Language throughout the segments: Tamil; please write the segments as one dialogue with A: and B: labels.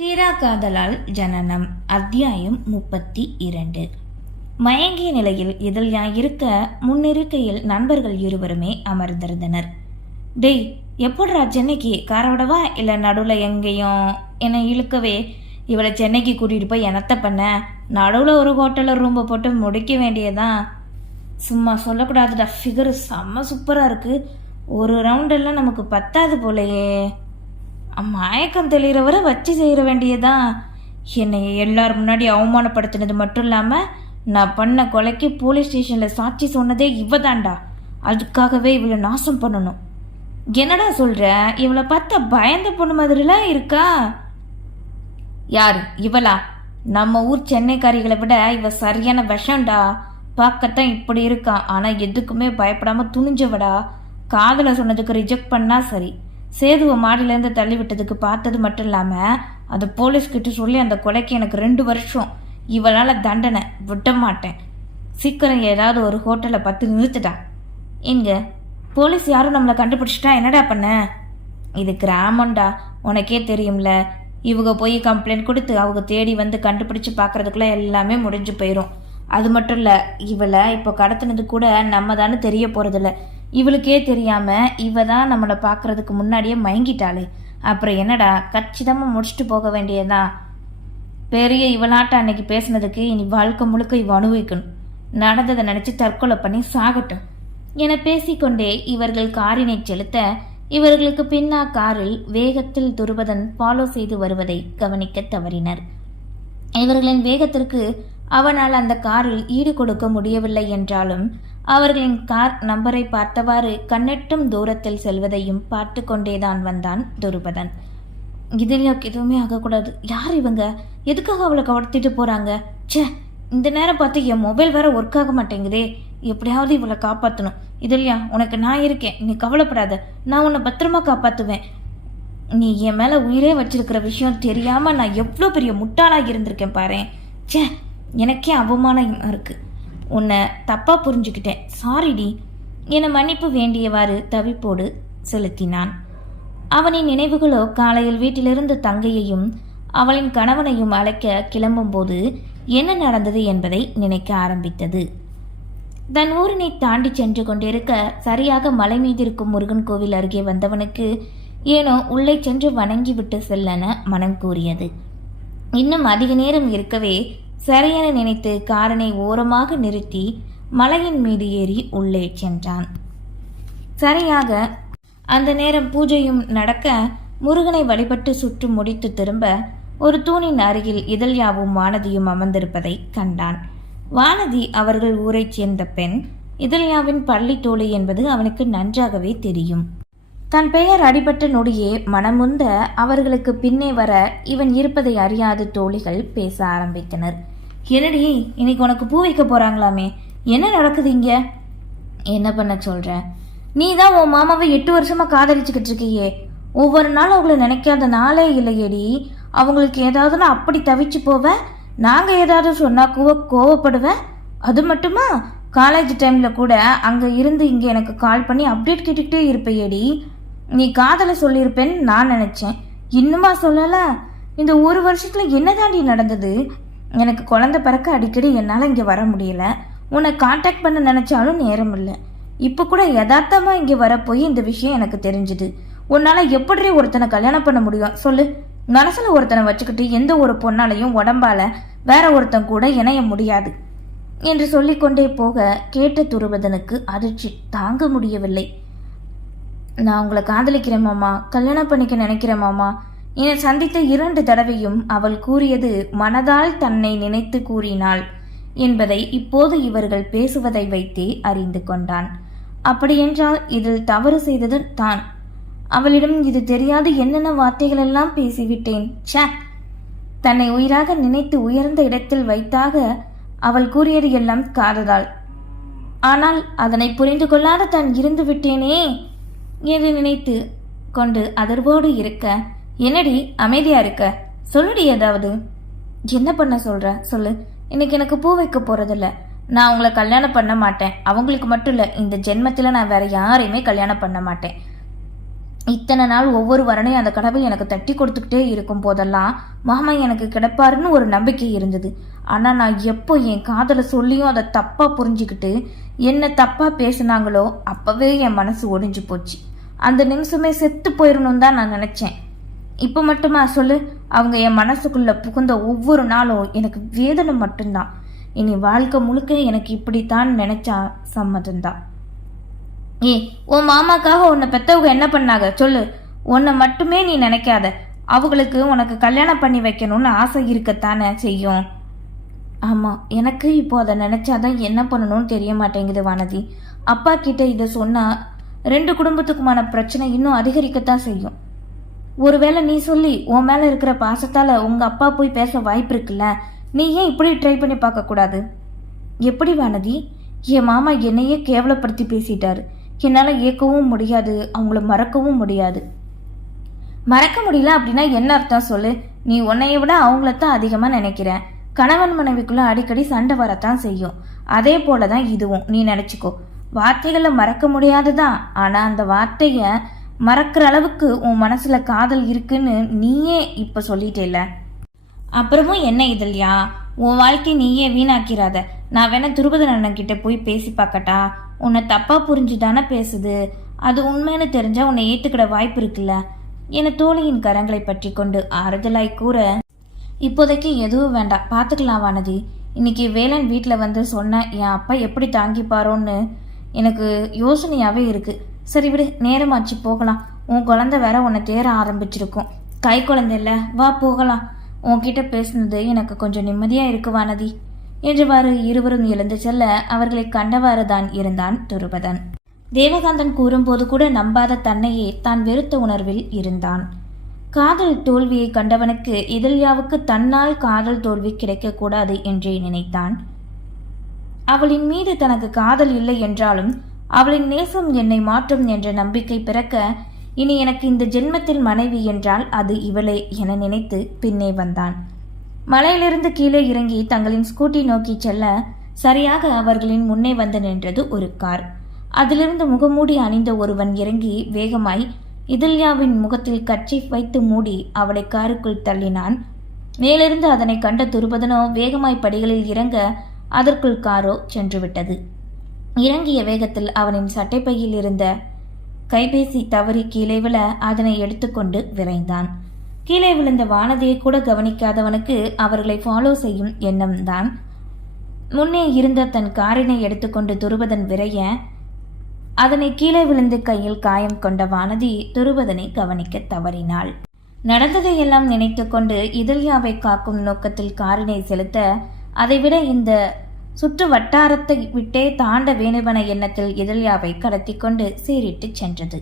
A: தீரா காதலால் ஜனனம் அத்தியாயம் முப்பத்தி இரண்டு. மயங்கிய நிலையில் இதில் யா இருக்க முன்னிருக்கையில் நண்பர்கள் இருவருமே அமர்ந்திருந்தனர். டேய் எப்படிடா சென்னைக்கு? காரோடவா இல்லை நடுவில் எங்கேயும்? என்னை இழுக்கவே. இவளை சென்னைக்கு கூட்டிகிட்டு போய் என்னத்த பண்ண? நடுவில் ஒரு ஹோட்டலில் ரூம்பை போட்டு முடிக்க வேண்டியதான் சும்மா சொல்லக்கூடாதுடா ஃபிகர் செம்ம சூப்பராக இருக்குது ஒரு ரவுண்டெல்லாம் நமக்கு பத்தாது போலையே. மயக்கம் தெளிகிறவரை வச்சு செய்கிற வேண்டியதான் என்னை எல்லார் முன்னாடி அவமானப்படுத்தினது மட்டும் இல்லாமல் நான் பண்ண கொலைக்கு போலீஸ் ஸ்டேஷனில் சாட்சி சொன்னதே இவ அதுக்காகவே இவளை நாசம் பண்ணணும். என்னடா சொல்கிற இவளை பார்த்தா பயந்த பொண்ணு மாதிரிலாம் இருக்கா? யார்? இவளா? நம்ம ஊர் சென்னைக்காரிகளை விட இவ சரியான விஷம்டா. பார்க்கத்தான் இப்படி இருக்கா. ஆனால் எதுக்குமே பயப்படாமல் துணிஞ்சவடா. காதலை சொன்னதுக்கு ரிஜெக்ட் பண்ணால் சரி. சேதுவை மாடியிலேருந்து தள்ளி விட்டதுக்கு பார்த்தது மட்டும் இல்லாமல் அது போலீஸ்கிட்ட சொல்லி அந்த கொலைக்கு எனக்கு ரெண்டு வருஷம். இவளால் தண்டனை விட மாட்டேன். சீக்கிரம் ஏதாவது ஒரு ஹோட்டலை பார்த்து நிறுத்துடா. எங்க? போலீஸ் யாரும் நம்மளை கண்டுபிடிச்சிட்டா என்னடா பண்ண? இது கிராமண்டா உனக்கே தெரியும்ல. இவங்க போய் கம்ப்ளைண்ட் கொடுத்து அவங்க தேடி வந்து கண்டுபிடிச்சு பார்க்கறதுக்குள்ள எல்லாமே முடிஞ்சு போயிடும் அது மட்டும் இல்லை இவளை இப்போ கடத்தினது கூட நம்ம தானே தெரிய போகிறதில்ல இவளுக்கே தெரியாமல் இவ தான் நம்மளை பார்க்கறதுக்கு முன்னாடியே மயங்கிட்டாளே. அப்புறம் என்னடா கச்சிதமாக முடிச்சுட்டு போக வேண்டியதா பெரிய இவளாட்ட அன்னைக்கு பேசுனதுக்கு இனி வாழ்க்கை முழுக்க இவ அனுபவிக்கணும். நடந்ததை நினச்சி தற்கொலை பண்ணி சாகட்டும். என பேசிக்கொண்டே இவர்கள் காரினை செலுத்த இவர்களுக்கு பின்னா காரில் வேகத்தில் துருபதன் ஃபாலோ செய்து வருவதை கவனிக்க தவறினர். இவர்களின் வேகத்திற்கு அவனால் அந்த காரில் ஈடு கொடுக்க முடியவில்லை என்றாலும் அவர்களின் கார் நம்பரை பார்த்தவாறு கண்ணெட்டும் தூரத்தில் செல்வதையும் பார்த்து கொண்டேதான் வந்தான் துருபதன். இதில் எதுவுமே ஆகக்கூடாது. யார் இவங்க? எதுக்காக அவளை கடத்திட்டு போறாங்க? ச்சே இந்த நேரம் பார்த்து என் மொபைல் வேற ஒர்க் ஆக மாட்டேங்குதே. எப்படியாவது இவளை காப்பாற்றணும் இதுலையா உனக்கு நான் இருக்கேன். நீ கவலைப்படாத. நான் உன்னை பத்திரமா காப்பாற்றுவேன் நீ என் மேலே உயிரே வச்சிருக்கிற விஷயம் தெரியாமல் நான் எவ்வளோ பெரிய முட்டாளாக இருந்திருக்கேன் பாரு ச்சே எனக்கே அவமானம் இருக்குது உன்னை தப்பாக புரிஞ்சுக்கிட்டேன். சாரிடி என மன்னிப்பு வேண்டியவாறு தவிப்போடு செலுத்தினான். அவனின் நினைவுகளோ காலையில் வீட்டிலிருந்து தங்கையையும் அவளின் கணவனையும் அழைக்க கிளம்பும்போது என்ன நடந்தது என்பதை நினைக்க ஆரம்பித்தது. தன் ஊரினை தாண்டி சென்று கொண்டிருக்க சரியாக மலை மீதிருக்கும் முருகன் கோவில் அருகே வந்தவனுக்கு ஏனோ உள்ளே சென்று வணங்கிவிட்டு செல்லென மனம் கூறியது. இன்னும் அதிக நேரம் இருக்கவே சரியென நினைத்து காரனை ஓரமாக நிறுத்தி மலையின் மீது ஏறி உள்ளே சென்றான். சரியாக அந்த நேரம் பூஜையும் நடக்க முருகனை வழிபட்டு சுற்று முடித்து திரும்ப ஒரு தூணின் அருகில் இதழ்யாவும் வானதியும் அமர்ந்திருப்பதை கண்டான். வானதி அவர்கள் ஊரைச் சேர்ந்த பெண் இதழ்யாவின் பள்ளி தோழி என்பது அவனுக்கு நன்றாகவே தெரியும். தன் பெயர் அடிபட்ட நொடியே மனமுந்த அவர்களுக்கு பின்னே வர இவன் இருப்பதை அறியாத தோழிகள் பேச ஆரம்பித்தனர். என்னடி இன்னைக்கு உனக்கு பூ வைக்க போறாங்களாமே? என்ன நடக்குது இங்க? என்ன பண்ண சொல்ற? நீ தான் உன் மாமாவை எட்டு வருஷமா காதலிச்சுக்கிட்டு இருக்கியே. ஒவ்வொரு நாளும் அவங்கள நினைக்காத நாளே இல்லையேடி. அவங்களுக்கு ஏதாவதுன்னா அப்படி தவிச்சு போவேன் நாங்க ஏதாவது சொன்னா கூவ கோவப்படுவேன் அது மட்டுமா? காலேஜ் டைம்ல கூட அங்க இருந்து இங்க எனக்கு கால் பண்ணி அப்டேட் கேட்டுக்கிட்டே இருப்பையேடி. நீ காதலை சொல்லியிருப்பேன்னு நான் நினைச்சேன். இன்னுமா சொல்லல? இந்த ஒரு வருஷத்துல என்னதாண்டி நடந்தது? எனக்கு குழந்தை பிறக்க அடிக்கடி என்னால் இங்கே வர முடியல. உன்னை காண்டாக்ட் பண்ண நினச்சாலும் நேரம் இல்லை. இப்போ கூட யதார்த்தமாக இங்கே வர போய் இந்த விஷயம் எனக்கு தெரிஞ்சுது. உன்னால் எப்படி ஒருத்தனை கல்யாணம் பண்ண முடியும்? சொல்லு. மனசில் ஒருத்தனை வச்சுக்கிட்டு எந்த ஒரு பொண்ணாலையும் உடம்பால வேற ஒருத்தன் கூட இணைய முடியாது. என்று சொல்லிக்கொண்டே போக கேட்ட துருவதனுக்கு அதிர்ச்சி தாங்க முடியவில்லை. நான் உங்களை காதலிக்கிறேன் மாமா. கல்யாணம் பண்ணிக்க நினைக்கிறேன் மாமா. என சந்தித்த இரண்டு தடவையும் அவள் கூறியது மனதால் தன்னை நினைத்து கூறினாள் என்பதை இப்போது இவர்கள் பேசுவதை வைத்தே அறிந்து கொண்டான். அப்படியென்றால் இதில் தவறு செய்தது தான். அவளிடம் இது தெரியாது என்னென்ன வார்த்தைகளெல்லாம் பேசிவிட்டேன்? ச்சே! தன்னை உயிராக நினைத்து உயர்ந்த இடத்தில் வைத்தாக அவள் கூறியது எல்லாம் காததால் ஆனால் அதனை புரிந்து கொள்ளாத தான் இருந்து விட்டேனே என்று நினைத்து கொண்டு அதர்வோடு இருக்க என்னடி அமைதியா இருக்க? சொல்லுடி ஏதாவது. என்ன பண்ண சொல்ற? சொல்லு. இன்னைக்கு எனக்கு பூ வைக்க போறதில்ல. நான் உங்களை கல்யாணம் பண்ண மாட்டேன். அவங்களுக்கு மட்டும் இல்லை இந்த ஜென்மத்தில் நான் வேற யாரையுமே கல்யாணம் பண்ண மாட்டேன். இத்தனை நாள் ஒவ்வொரு வரனையும் அந்த கடவுள் எனக்கு தட்டி கொடுத்துக்கிட்டே இருக்கும் போதெல்லாம் மாமா எனக்கு கிடைப்பாருன்னு ஒரு நம்பிக்கை இருந்தது. ஆனால் நான் எப்போ என் காதலை சொல்லியும் அதை தப்பாக புரிஞ்சுக்கிட்டு என்ன தப்பாக பேசுனாங்களோ அப்போவே என் மனசு ஒடிஞ்சு போச்சு. அந்த நிமிஷமே செத்து போயிடணும் தான் நான் நினச்சேன். இப்போ மட்டுமா சொல்லு? அவங்க என் மனசுக்குள்ள புகுந்த ஒவ்வொரு நாளும் எனக்கு வேதனை மட்டும்தான். இனி வாழ்க்கை முழுக்க எனக்கு இப்படித்தான் நினைச்சா சம்மதம்தான். ஏ உன் மாமாக்காக உன்னை பெத்தவங்க என்ன பண்ணாங்க? சொல்லு. உன்னை மட்டுமே நீ நினைக்காத. அவங்களுக்கு உனக்கு கல்யாணம் பண்ணி வைக்கணும்னு ஆசை இருக்கத்தானே செய்யும். ஆமாம் எனக்கு இப்போ அதை நினச்சாதான் என்ன பண்ணணும்னு தெரிய மாட்டேங்குது வானதி. அப்பா கிட்ட இதை சொன்னால் ரெண்டு குடும்பத்துக்குமான பிரச்சனை இன்னும் அதிகரிக்கத்தான் செய்யும். ஒருவேளை நீ சொல்லி உன் மேலே இருக்கிற பாசத்தால் உங்கள் அப்பா போய் பேச வாய்ப்பு இருக்குல்ல? நீ ஏன் இப்படி ட்ரை பண்ணி பார்க்கக்கூடாது எப்படி வானதி? என் மாமா என்னையே கேவலப்படுத்தி பேசிட்டாரு. என்னால் ஏற்கவும் முடியாது அவங்கள மறக்கவும் முடியாது. மறக்க முடியல அப்படின்னா என்ன அர்த்தம் சொல்லு? நீ உன்னைய விட அவங்களத்தான் அதிகமாக நினைக்கிறேன் கணவன் மனைவிக்குள்ள அடிக்கடி சண்டை வரத்தான் செய்யும். அதே போல தான் இதுவும். நீ நினச்சிக்கோ. வார்த்தைகளை மறக்க முடியாதுதான். ஆனால் அந்த வார்த்தையை மறக்கிற அளவுக்கு உன் மனசில் காதல் இருக்குன்னு நீயே இப்போ சொல்லிட்டேல அப்புறமும் என்ன இதழ்யா? உன் வாழ்க்கை நீயே வீணாக்கிறாத. நான் வேணா துருபதன் அண்ணன் கிட்ட போய் பேசி பார்க்கட்டா? உன்னை தப்பா புரிஞ்சு தானே பேசுது. அது உண்மைன்னு தெரிஞ்சா உன்னை ஏத்துக்கிட வாய்ப்பு இருக்குல்ல. என தோழியின் கரங்களை பற்றி கொண்டு ஆறுதலாய் கூற இப்போதைக்கு எதுவும் வேண்டாம். பார்த்துக்கலாம் வானதி. இன்னைக்கு வேலன் வீட்டில் வந்து சொன்ன என் அப்பா எப்படி தாங்கிப்பாரோன்னு எனக்கு யோசனையாகவே இருக்குது சரி விடு நேரமாச்சு போகலாம். உன் குழந்தை வேற உன்னை தேர ஆரம்பிச்சிருக்கும். கை குழந்தை இல்லை வா போகலாம். உன்கிட்ட பேசுனது எனக்கு கொஞ்சம் நிம்மதியாக இருக்கு வானதி. என்றவாறு இருவரும் எழுந்து செல்ல அவர்களை கண்டவாறு தான் இருந்தான் துருபதன். தேவகாந்தன் கூறும்போது கூட நம்பாத தன்னையே தான் வெறுத்த உணர்வில் இருந்தான். காதல் தோல்வியை கண்டவனுக்கு இதழ்யாவுக்கு தன்னால் காதல் தோல்வி கிடைக்கக்கூடாது என்றே நினைத்தான். அவளின் மீது தனக்கு காதல் இல்லை என்றாலும் அவளின் நேசம் என்னை மாற்றும் என்ற நம்பிக்கை பிறக்க இனி எனக்கு இந்த ஜென்மத்தில் மனைவி என்றால் அது இவளே என நினைத்து பின்னே வந்தான். மலையிலிருந்து கீழே இறங்கி தங்களின் ஸ்கூட்டி நோக்கி செல்ல சரியாக அவர்களின் முன்னே வந்து நின்றது ஒரு கார். அதிலிருந்து முகமூடி அணிந்த ஒருவன் இறங்கி வேகமாய் இதில்யாவின் முகத்தில் கர்ச்சீஃப் வைத்து மூடி அவளை காருக்குள் தள்ளினான். மேலிருந்து அதனை கண்ட துருபதனோ வேகமாய் படிகளில் இறங்க அதற்குள் காரோ சென்றுவிட்டது. இறங்கிய வேகத்தில் அவனின் சட்டைப்பையில் இருந்த கைபேசி தவறி கீழே விழ அதனை எடுத்துக்கொண்டு விரைந்தான். கீழே விழுந்த வானதியை கூட கவனிக்காதவனுக்கு அவர்களை ஃபாலோ செய்யும் எண்ணம்தான் முன்னே இருந்த தன் காரினை எடுத்துக்கொண்டு துருபதன் விரைய அதனை கீழே விழுந்து கையில் காயம் கொண்ட வானதி துருபதனை கவனிக்க தவறினாள். நடந்ததையெல்லாம் நினைத்துக்கொண்டு இதழ்யாவை காக்கும் நோக்கத்தில் காரினை செலுத்த அதைவிட இந்த சுற்று வட்டாரத்தை விட்டே தாண்ட வேணுவன எண்ணத்தில் இதழ்யாவை கடத்தி கொண்டு சீரிட்டு சென்றது.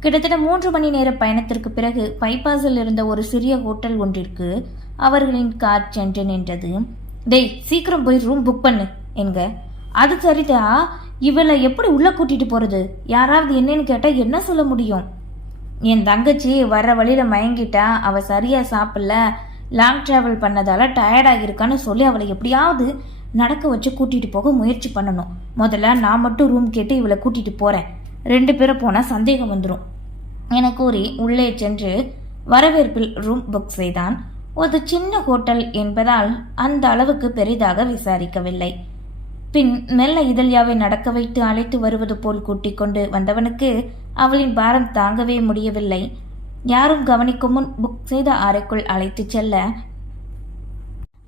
A: கிட்டத்தட்ட மூன்று மணி நேர பயணத்திற்கு பிறகு பைபாஸில் இருந்த ஒரு சிறிய ஹோட்டல் ஒன்றிற்கு அவர்களின் கார் சென்று நின்றது. டேய் சீக்கிரம் போய் ரூம் புக் பண்ணு என்க. அது சரிதா? இவளை எப்படி உள்ள கூட்டிட்டு போறது? யாராவது என்னன்னு கேட்டா என்ன சொல்ல முடியும்? என் தங்கச்சி வர்ற வழியில மயங்கிட்டா அவ சரியா சாப்பிடல. லாங் ட்ராவல் பண்ணதால டயர்டாகிருக்கான்னு சொல்லி அவளை எப்படியாவது நடக்க வச்சு கூட்டிகிட்டு போக முயற்சி பண்ணணும். முதல்ல நான் மட்டும் ரூம் கேட்டு இவளை கூட்டிகிட்டு போகிறேன் ரெண்டு பேரும் போனால் சந்தேகம் வந்துடும் என கூறி உள்ளே சென்று வரவேற்பில் ரூம் புக் செய்தான். ஒரு சின்ன ஹோட்டல் என்பதால் அந்த அளவுக்கு பெரிதாக விசாரிக்கவில்லை. பின் மெல்ல இதழ்யாவை நடக்க வைத்து அழைத்து வருவது போல் கூட்டிக் கொண்டு வந்தவனுக்கு அவளின் பாரம் தாங்கவே முடியவில்லை. யாரும் கவனிக்கும் முன் புக் செய்த அறைக்குள் அழைத்துச் செல்ல.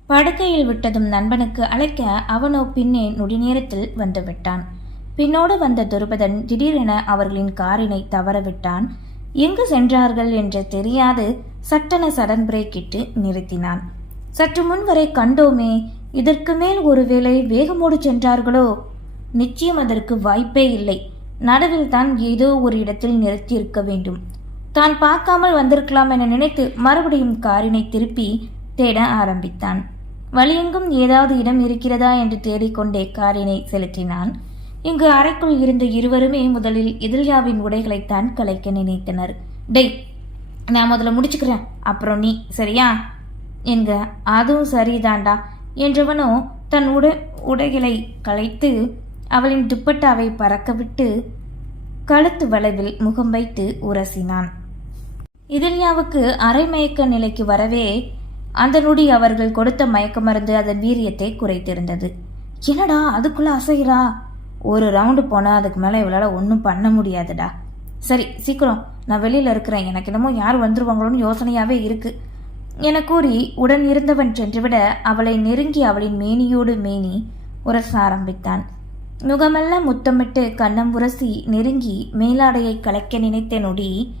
A: படுக்கையில் விட்டதும் நண்பனுக்கு அழைக்க அவனோ பின்னே நொடிநேரத்தில் வந்துவிட்டான் பின்னோடு வந்த துருபதன் திடீரென அவர்களின் காரினை தவறவிட்டான். எங்கு சென்றார்கள் என்று தெரியாது சட்டென சடன் பிரேக் இட்டு நிறுத்தினான். சற்று முன் வரை கண்டோமே இதற்கு மேல் ஒருவேளை வேகமோடு சென்றார்களோ? நிச்சயம் அதற்கு வாய்ப்பே இல்லை. நடுவில் தான் ஏதோ ஒரு இடத்தில் நிறுத்தியிருக்க வேண்டும். தான் பார்க்காமல் வந்திருக்கலாம் என நினைத்து மறுபடியும் காரினை திருப்பி தேட ஆரம்பித்தான். வழியெங்கும் ஏதாவது இடம் இருக்கிறதா என்று தேடிக்கொண்டே காரினை செலுத்தினான். இங்கு அறைக்குள் இருந்த இருவருமே முதலில் எதிரியாவின் உடைகளைத்தான் கலைக்க நினைத்தனர். டேய் நான் முதல்ல முடிச்சுக்கிறேன். அப்புறம் நீ சரியா? என்க அதுவும் சரிதாண்டா என்றவனோ தன் உடை உடைகளை கலைத்து அவளின் துப்பட்டாவை பறக்கவிட்டு கழுத்து வளைவில் முகம் வைத்து உரசினான். இதன்யாவுக்கு அரை மயக்க நிலைக்கு வரவே அந்த நொடி அவர்கள் கொடுத்த மயக்க மருந்து அதன் வீரியத்தை குறைத்திருந்தது. என்னடா அதுக்குள்ள அசைகிறா ஒரு ரவுண்டு போனால் அதுக்கு மேலே இவளால் ஒன்றும் பண்ண முடியாதுடா. சரி சீக்கிரம். நான் வெளியில் இருக்கிறேன். எனக்கு என்னமோ யார் வந்துருவாங்களோன்னு யோசனையாகவே இருக்கு. என கூறி உடன் இருந்தவன் சென்றுவிட அவளை நெருங்கி அவளின் மேனியோடு மேனி உரச ஆரம்பித்தான். முகமெல்லாம் முத்தமிட்டு கண்ணம் உரசி நெருங்கி மேலாடையை கலைக்க நினைத்த நொடி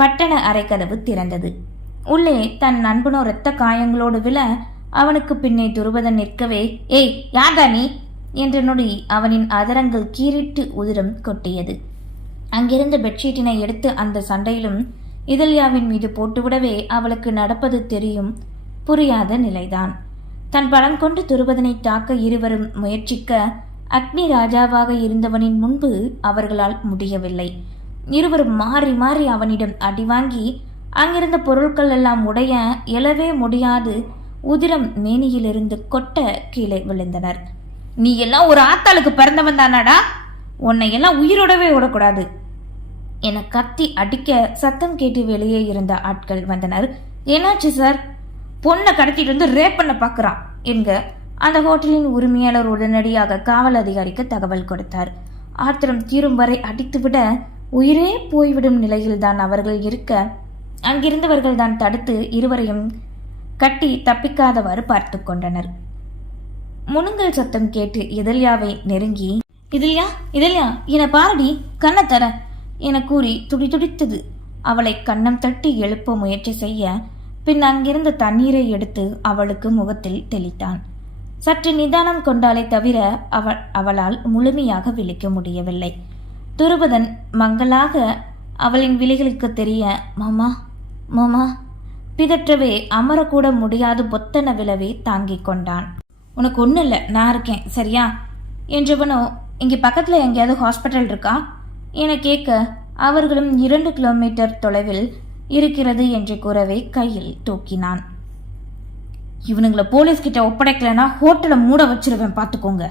A: பட்டண அரைக்கதவு திறந்தது. உள்ளே தன் நண்பனோ இரத்த காயங்களோடு விழ அவனுக்கு பின்னே துருபதன் நிற்கவே ஏய் யார்டா நீ? என்ற நொடி அவனின் அதரங்கள் கீறிட்டு உதிரம் கொட்டியது. அங்கிருந்த பெட்ஷீட்டினை எடுத்து அந்த சண்டையிலும் இதழ்யாவின் மீது போட்டுவிடவே அவளுக்கு நடப்பது தெரியும் புரியாத நிலைதான். தன் பலம் கொண்டு துருபதனை தாக்க இருவரும் முயற்சிக்க அக்னி ராஜாவாக இருந்தவனின் முன்பு அவர்களால் முடியவில்லை. இருவரும் மாறி மாறி அவனிடம் அடி வாங்கி அங்கிருந்த பொருட்கள் எல்லாம் உடைய எழவே முடியாது. உதிரம் மேனியிலிருந்து கொட்ட கீழே விழுந்தனர். நீ எல்லாம் ஒரு ஆத்தாளுக்கு பிறந்தவன் தானாடா? உன்னை எல்லாம் உயிரோடவே விடக்கூடாது. என கத்தி அடிக்க சத்தம் கேட்டு வெளியே இருந்த ஆட்கள் வந்தனர். என்னாச்சு சார்? பொண்ணை கடத்திட்டு வந்து ரேப் பண்ண பார்க்குறான் என்க அந்த ஹோட்டலின் உரிமையாளர் உடனடியாக காவல் அதிகாரிக்கு தகவல் கொடுத்தார். ஆத்திரம் தீரும் வரை அடித்துவிட உயிரே போய்விடும் நிலையில்தான் அவர்கள் இருக்க. அங்கிருந்தவர்கள் தான் தடுத்து இருவரையும் கட்டி தப்பிக்காதவாறு பார்த்து கொண்டனர். முனுங்கல் சத்தம் கேட்டு இதழ்யாவை நெருங்கி இதழ்யா இதழ்யா என பாரடி கண்ணை தர என கூறி துடி துடித்தது. அவளை கன்னம் தட்டி எழுப்ப முயற்சி செய்ய பின் அங்கிருந்த தண்ணீரை எடுத்து அவளுக்கு முகத்தில் தெளித்தான். சற்று நிதானம் கொண்டாலே தவிர அவள் அவளால் முழுமையாக விழிக்க முடியவில்லை. துருபதன் மங்களாக அவளின் விழிகளுக்கு தெரிய மாமா மாமா பிதற்றவே அமரக்கூட முடியாது பொத்தன விழவே தாங்கிக் கொண்டான். உனக்கு ஒன்றும் இல்லை நான் இருக்கேன் சரியா? என்றவனோ இங்கே பக்கத்தில் எங்கேயாவது ஹாஸ்பிட்டல் இருக்கா? என கேட்க அவர்களும் இரண்டு கிலோமீட்டர் தொலைவில் இருக்கிறது என்று கூறவே கையில் தூக்கினான். இவனுங்களை போலீஸ்கிட்ட ஒப்படைக்கலைன்னா ஹோட்டலை மூட வச்சிருவேன் பார்த்துக்கோங்க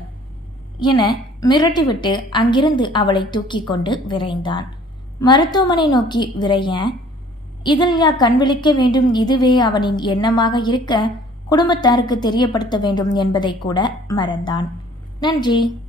A: என மிரட்டிவிட்டு அங்கிருந்து அவளை தூக்கி கொண்டு விரைந்தான். மருத்துவமனை நோக்கி விரைய இதழ்யா கண்விழிக்க வேண்டும்? இதுவே அவனின் எண்ணமாக இருக்க குடும்பத்தாருக்கு தெரியப்படுத்த வேண்டும் என்பதை கூட மறந்தான். நன்றி.